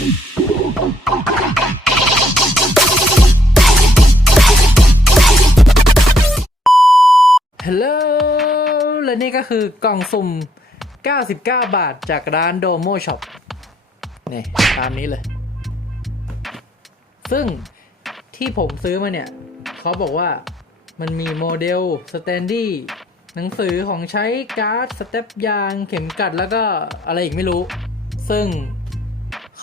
ฮัลโหลและนี่ก็คือกล่องสุ่ม 99 บาทจากร้านโดโมช็อปนี่ตามนี้เลย ซึ่งที่ผมซื้อมาเนี่ย เขาบอกว่ามันมีโมเดลสแตนดี้หนังสือของใช้การ์ด สเต็ปยางเข็มกลัดแล้วก็อะไรอีกไม่รู้ ซึ่ง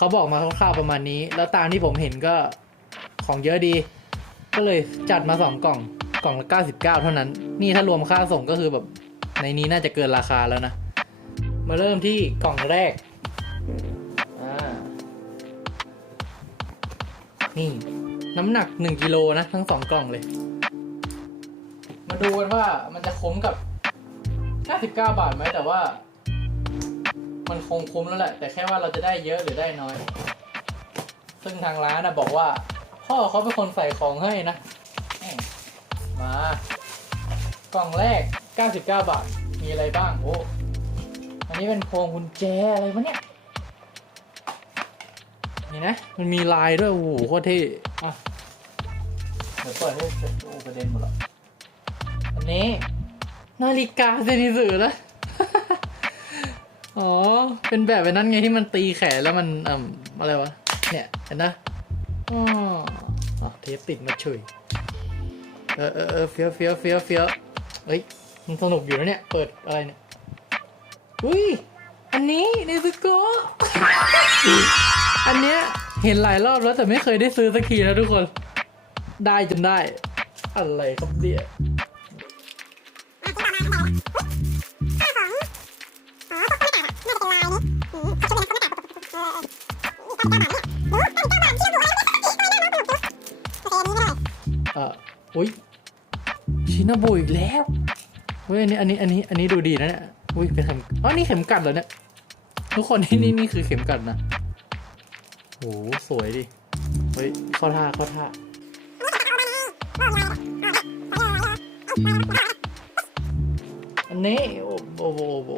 เขาบอกมาคร่าวๆประมาณนี้ แล้วตามที่ผมเห็นก็ของเยอะดี ก็เลยจัดมาสองกล่องกล่องละ99 เท่านั้น นี่ถ้ารวมค่าส่งก็คือแบบในนี้น่าจะเกินราคาแล้วนะ มาเริ่มที่กล่องแรก นี่น้ำหนัก 1กิโลนะ ทั้งสองกล่องเลย มาดูกันว่ามันจะคุ้มกับ 99 บาทไหมแต่ว่า มันคงคุ้มแล้วแหละ แต่แค่ว่าเราจะได้เยอะหรือได้น้อย ซึ่งทางร้านนะบอกว่า พ่อเขาเป็นคนใส่ของให้นะแหม่มากล่องแรก 99 บาท มีอะไรบ้างโอ้อันนี้เป็นพวงกุญแจอะไรวะเนี่ยนี่นะ มันมีลายด้วย โอ้โหโคตรเท่อะเดี๋ยวเปิดให้เสร็จโอ้ประเด็นหมดละอันนี้ นาฬิกาเซนิสึนะ อ๋อ เป็นแบบแบบนั้นไงที่มันตีแขนแล้วมันอ่าอะไรวะ เนี่ย เห็นนะอ๋ออะเทปติดมาช่วยเออเออเออเฟี้ยวเฟี้ยวเฟี้ยวเฟี้ยวเฮ้ย มันสนุกอยู่นะเนี่ย เปิดอะไรเนี่ย อุ้ย อันนี้เนซึโกะอันเนี้ยเห็นหลายรอบแล้วแต่ไม่เคยได้ซื้อสักทีนะทุกคน ได้จนได้ อะไรครับเนี่ย เอออุ้ยชินาบุอีกแล้วเฮ้ยอันนี้อันนี้อันนี้อันนี้ดูดีนะเนี่ยอุ้ยเป็นเข็มอ๋อนี่เข็มกัดเหรอเนี่ยทุกคนนี่นี่นี่คือเข็มกัดนะโหสวยดิเฮ้ยเข้าท่าเข้าท่าอันนี้โอ้โหโอ้โหโอ้โห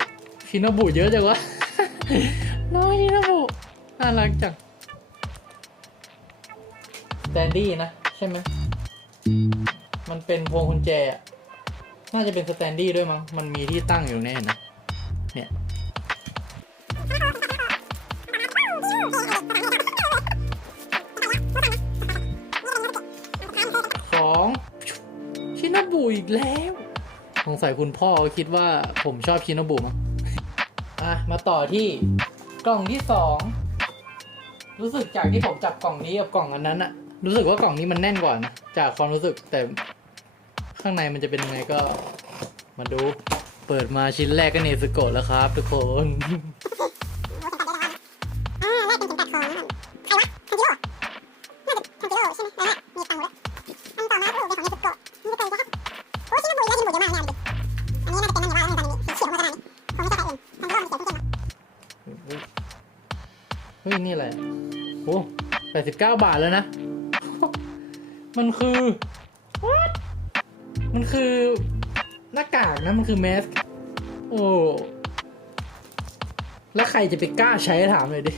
ชินาบุเยอะจังวะน้อยชินาบุ น่ารักจังสแตนดี้นะ ใช่ไหม มันเป็นพวงกุญแจอะน่าจะเป็นสแตนดี้ด้วยมั้ง มันมีที่ตั้งอยู่ตรงนี้เห็นนะ เนี่ย ของ ชินาบุอีกแล้ว สงสัยคุณพ่อคิดว่าผมชอบชินาบุมั้ง อะ มาต่อที่กล่องที่สอง รู้สึกจากที่ผมจับกล่องนี้กับกล่องอันนั้นอะรู้สึกว่ากล่องนี้มันแน่นกว่านะจากความรู้สึกแต่ข้างในมันจะเป็นยังไงก็ มาดู เปิดมาชิ้นแรกก็เนสโกะแล้วครับ ทุกคนเฮ้ยนี่อะไร โอ้แปดสิบเก้าบาทแล้วนะ มันคือ what มันคือหน้ากากนะ มันคือแมส โอ้ แล้วใครจะไปกล้าใช้ถามเลยดิ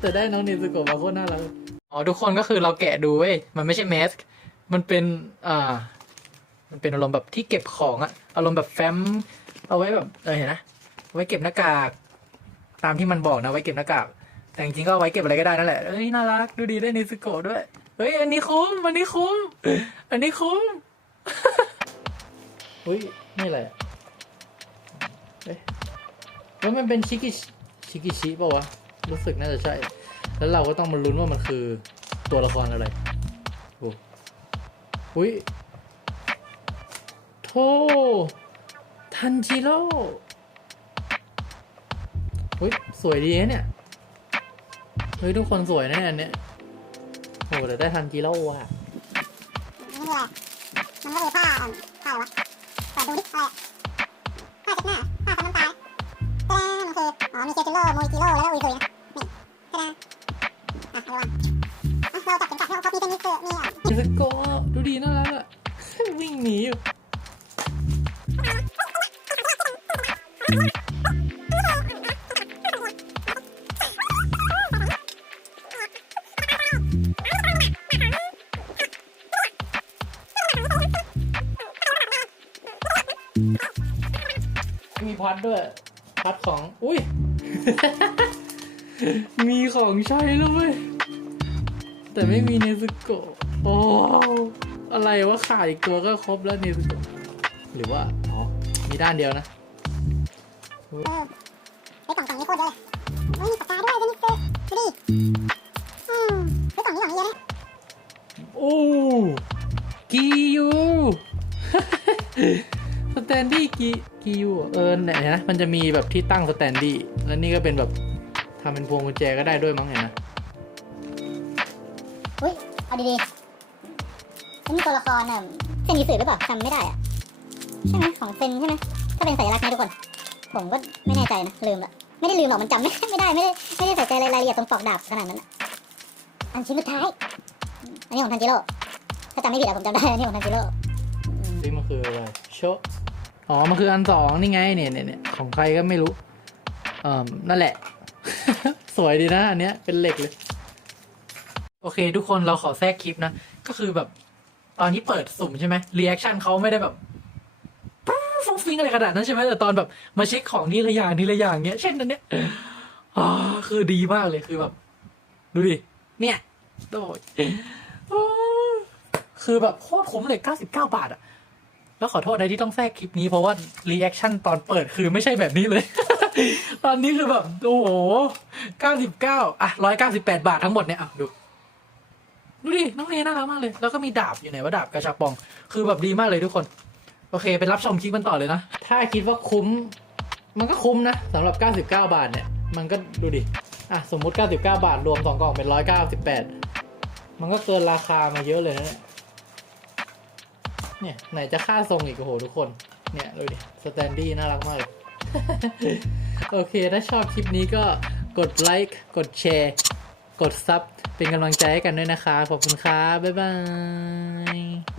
แต่ได้น้องเนซึโกะมาโคตรน่ารัก อ๋อ ทุกคนก็คือเราแกะดูเว้ย มันไม่ใช่แมส มันเป็น อ่า มันเป็นอารมณ์แบบที่เก็บของอะอารมณ์แบบแฟ้ม เอาไว้แบบ เออเห็นนะ ไว้เก็บหน้ากาก ตามที่มันบอกนะ ไว้เก็บหน้ากาก แต่จริงๆก็เอาไว้เก็บอะไรก็ได้นั่นแหละเอ้ยน่ารักดูดีได้นิสโกะด้วยเฮ้ยอันนี้คุ้มอันนี้คุ้มอันนี้คุ้มเฮ้ยนี่อะไรอะเอ๊ะแล้วมันเป็นชิกิชิกิชิป่าวะรู้สึกน่าจะใช่ แล้วเราก็ต้องมาลุ้นว่ามันคือตัวละครอะไรโอ้หุ้ยโททันจิโร่เฮ้ยสวยดีเนี่ย เฮ้ยทุกคนสวยนะเนี่ยอันเนี้ยโอ้แต่ได้ทันจิโร่ว่ะนี่คืออะมันก็คือผ้าผ้าอะไรวะเปิดดูดิอะไรผ้าเช็ดหน้าผ้าซับน้ำตาแสดงมันคืออ๋อมีเชจิโร่โมจิโร่แล้วก็อุยซุยนะนี่แสดงอะอะไรวะอะเราจับเข็มขัดให้เขาพีเป็นมิสเตอร์นี่อะมิสโกะดูดีน่ารักอะวิ่งหนีอยู่ พัดด้วย พัดของ อุ้ย มีของใช้แล้วเว้ย แต่ไม่มีเนซึโกะ โอ้ อะไรวะขาดอีกตัวก็ครบแล้วเนซึโกะ หรือว่า อ๋อ มีด้านเดียวนะเออไอ้กล่องกล่องนี้โคตรเยอะเลยโอ้ยมีปากกาด้วยจะนี่ซื้อดูดิอืมไอ้กล่องนี้กล่องนี้เยอะนะโอ้กียูส แตนดี้กีกียูเออไหนนะมันจะมีแบบที่ตั้งสแตนดี้แล้วนี่ก็เป็นแบบทำเป็นพวงกุญแจก็ได้ด้วยมั้งเห็นนะอุ้ยเอาดีๆนี่ตัวละครน่ะเซนยูสึหรือเปล่าจำไม่ได้อะใช่ไหมของเซนใช่ไหมถ้าเป็นสัญลักษณ์นะทุกคน ผมก็ไม่แน่ใจนะลืมละไม่ได้ลืมหรอกมันจำไม่ไม่ได้ไม่ได้ไม่ได้ใส่ใจรายละเอียดตรงปลอกดาบขนาดนั้นอะอันชิ้นสุดท้ายอันนี้ของทันจิโร่ถ้าจำไม่ผิดอะผมจำได้อันนี้ของทันจิโร่อืมนี่มันคืออะไรโชะ อ๋อ มันคืออันสองนี่ไงเนี่ยเนี่ยเนี่ยของใครก็ไม่รู้ เอ่อนั่นแหละ สวยดีนะอันเนี้ยเป็นเหล็กเลย โอเค ทุกคนเราขอแทรกคลิปนะ ก็คือแบบ ตอนนี้เปิดสุ่มใช่ไหมรีแอคชั่นเขาไม่ได้แบบปุ๊ฟุ้งฟิ้งอะไรขนาดนั้นใช่ไหมแต่ตอนแบบมาเช็คของทีละอย่างทีละอย่างเนี้ย เช่นอันเนี้ยอ๋อคือดีมากเลยคือแบบ ดูดิ เนี่ยโดยคือแบบโคตรคุ้มเลย99บาทอะ แล้วขอโทษนะที่ต้องแทรกคลิปนี้เพราะว่ารีแอคชั่นตอนเปิดคือไม่ใช่แบบนี้เลย ตอนนี้คือแบบ โอ้โห99อะ198บาททั้งหมดเนี่ยอะดู ดูดิ น้องเนน่ารักมากเลย แล้วก็มีดาบอยู่ไหนว่าดาบกระชับปอง คือแบบดีมากเลยทุกคน โอเค ไปรับชมคลิปมันต่อเลยนะ ถ้าคิดว่าคุ้ม มันก็คุ้มนะสำหรับ 99 บาทเนี่ย มันก็ดูดิ อะสมมุติ 99 บาทรวม2กล่องเป็น 198 มันก็เกินราคามาเยอะเลยนะเนี่ย เนี่ยไหนจะค่าทรงอีกโอ้โหทุกคน เนี่ยดูดิสแตนดี้น่ารักมากเลย โอเค ถ้าชอบคลิปนี้ก็กดไลค์ กดแชร์ กดซับเป็นกำลังใจให้กันด้วยนะคะ ขอบคุณครับบ๊ายบาย